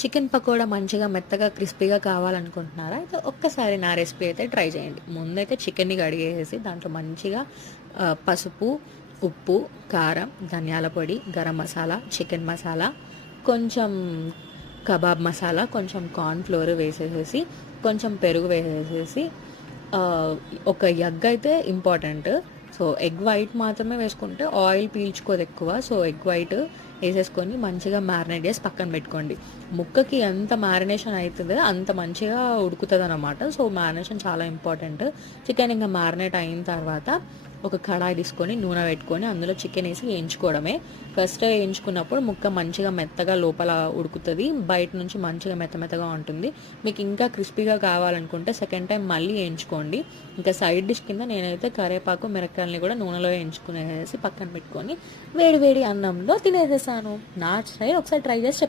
Chicken pakoda మంచిగా మెత్తగా క్రిస్పీగా కావాలనుకుంటున్నారా? అయితే ఒక్కసారి నా రెసిపీ అయితే ట్రై చేయండి. ముందైతే చికెన్‌ని కడిగేసేసి దాంట్లో మంచిగా పసుపు, ఉప్పు, కారం, ధనియాల పొడి, గరం మసాలా, చికెన్ మసాలా, కొంచెం కబాబ్ మసాలా, కొంచెం కార్న్ ఫ్లోర్ వేసేసేసి, కొంచెం పెరుగు వేసేసేసి ఆహ్, ఒక ఎగ్ అయితే ఇంపార్టెంట్. సో, ఎగ్ వైట్ మాత్రమే వేసుకుంటే ఆయిల్ పీల్చుకోదెక్కువ. సో, ఎగ్ వైట్ ఏసేసుకొని మంచిగా మ్యారినేట్ చేసి పక్కన పెట్టుకోండి. ముక్కకి ఎంత మ్యారినేషన్ అయితదో అంత మంచిగా ఉడుకుతదనమాట. సో, మ్యారినేషన్ చాలా ఇంపార్టెంట్. చికెన్ ఇంక మ్యారినేట్ అయిన తర్వాత ఒక కడాయి తీసుకొని నూనె పెట్టుకొని అందులో చికెన్ ఏసి వేయించుకోవడమే. ఫస్ట్ వేయించుకున్నప్పుడు ముక్క మంచిగా మెత్తగా లోపల ఉడుకుతది. బయట నుంచి మంచిగా మెత్తగా ఉంటుంది. మీకు ఇంకా క్రిస్పీగా కావాలనుకుంటే సెకండ్ టైం మళ్ళీ వేయించుకోండి. ఇంకా సైడ్ డిష్ కింద నేనైతే కరివేపాకు, మిరపకాయలని కూడా నూనెలో వేయించుకునేసి పక్కన పెట్టుకొని వేడి వేడి అన్నంలో తినేసేసాను. నా స్టైల్ ఒకసారి ట్రై చేసి